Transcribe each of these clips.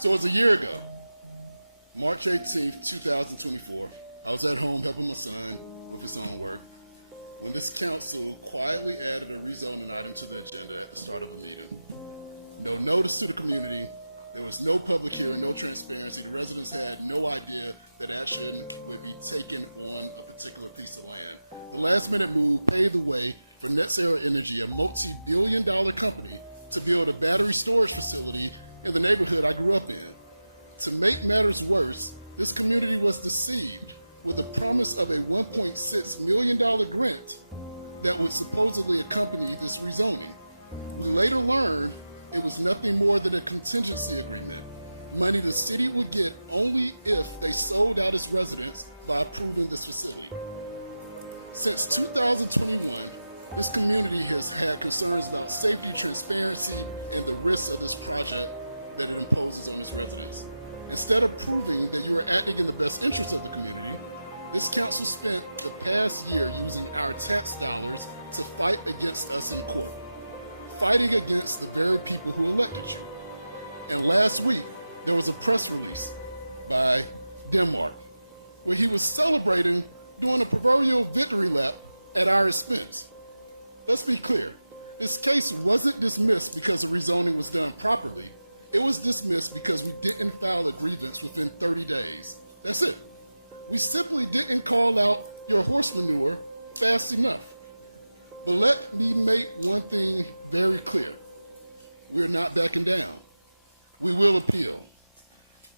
So it was a year ago, March 18th, 2024. I was at home helping my son with his homework when this council quietly added a rezoning item to the agenda at the start of a meeting. No notice to the community. There was no public hearing, no transparency. The residents had no idea that action would be taken on a particular piece of land. The last-minute move paved the way for NetZero Energy, a multi-billion-dollar company, to build a battery storage facility in the neighborhood I grew up in. To make matters worse, this community was deceived with the promise of a $1.6 million grant that would supposedly accompany this rezoning. We later learned it was nothing more than a contingency agreement, money the city would get only if they sold out its residents by approving this facility. Since 2021, this community has had concerns about safety, transparency, and the risks of this project that it imposes on its residents. Instead of proving that you are acting in the best interest of the community, this council spent the past year using our tax dollars to fight against us in court, fighting against the very people who elected you. And last week, there was a press release by Denmark where he was celebrating doing a proverbial victory lap at our expense. Let's be clear, this case wasn't dismissed because the rezoning was done properly. It was dismissed because we didn't file a grievance within 30 days. That's it. We simply didn't call out your horse manure fast enough. But let me make one thing very clear. We're not backing down. We will appeal.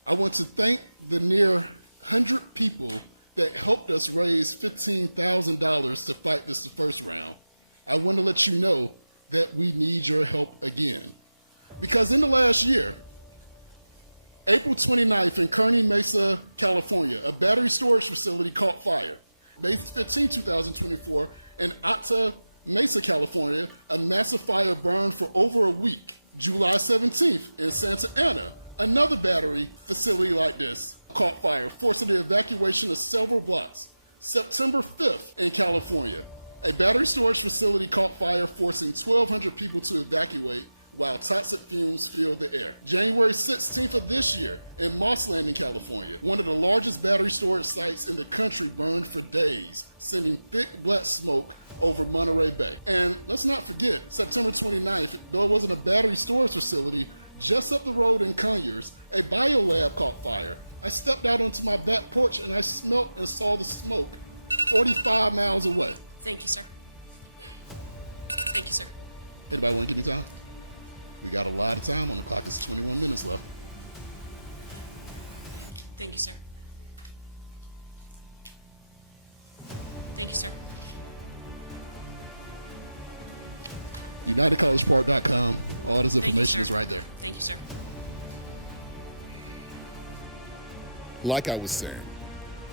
I want to thank the near 100 people that helped us raise $15,000 to fight this the first round. I want to let you know that we need your help again. Because in the last year, April 29th in Kearney Mesa, California, a battery storage facility caught fire. May 15, 2024, in Alta Mesa, California, a massive fire burned for over a week. July 17th in Santa Ana, another battery facility like this caught fire, forcing the evacuation of several blocks. September 5th in California, a battery storage facility caught fire, forcing 1,200 people to evacuate while toxic fumes filled the air. January 16th of this year in Moss Landing, California, one of the largest battery storage sites in the country burned for days, sending thick black smoke over Monterey Bay. And let's not forget, September 29th, though it wasn't a battery storage facility, just up the road in Conyers, a biolab caught fire. I stepped out onto my back porch and I smelt and saw the smoke 45 miles away. Thank you, sir. Thank you, sir. Anybody want to give me time? We got a lot of time on the clock. It's 21 minutes left. Thank you, sir. Thank you, sir. UnitedCollegePark.com. All this Thank you, information sir. is right there. Thank you, sir. Like I was saying,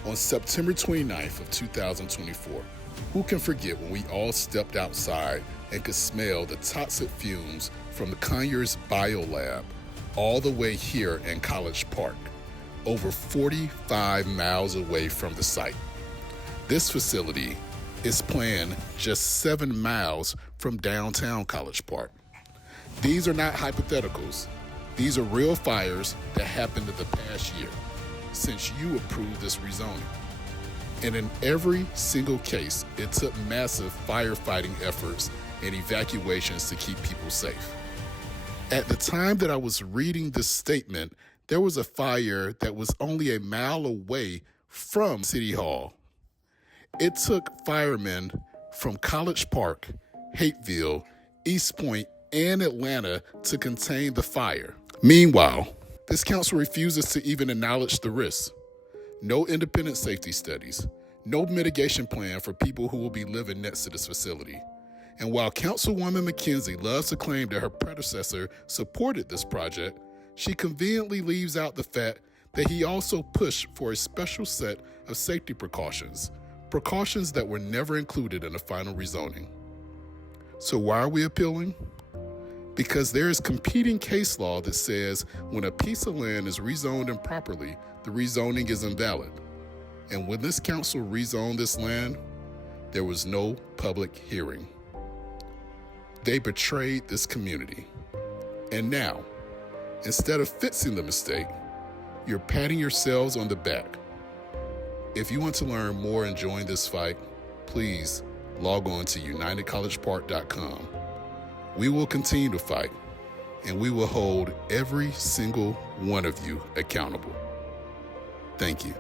on September 29th of 2024, who can forget when we all stepped outside and could smell the toxic fumes from the Conyers Biolab all the way here in College Park, over 45 miles away from the site. This facility is planned just 7 miles from downtown College Park. These are not hypotheticals. These are real fires that happened in the past year since you approved this rezoning. And in every single case, it took massive firefighting efforts and evacuations to keep people safe. At the time that I was reading this statement, there was a fire that was only a mile away from City Hall. It took firemen from College Park, Hateville, East Point, and Atlanta to contain the fire. Meanwhile, this council refuses to even acknowledge the risks. No independent safety studies, no mitigation plan for people who will be living next to this facility. And while Councilwoman McKenzie loves to claim that her predecessor supported this project, she conveniently leaves out the fact that he also pushed for a special set of safety precautions that were never included in the final rezoning. So why are we appealing? Because there is competing case law that says when a piece of land is rezoned improperly, the rezoning is invalid. And when this council rezoned this land, there was no public hearing. They betrayed this community. And now, Instead of fixing the mistake, you're patting yourselves on the back. If you want to learn more and join this fight, please log on to unitedcollegepark.com. We will continue to fight, and we will hold every single one of you accountable. Thank you.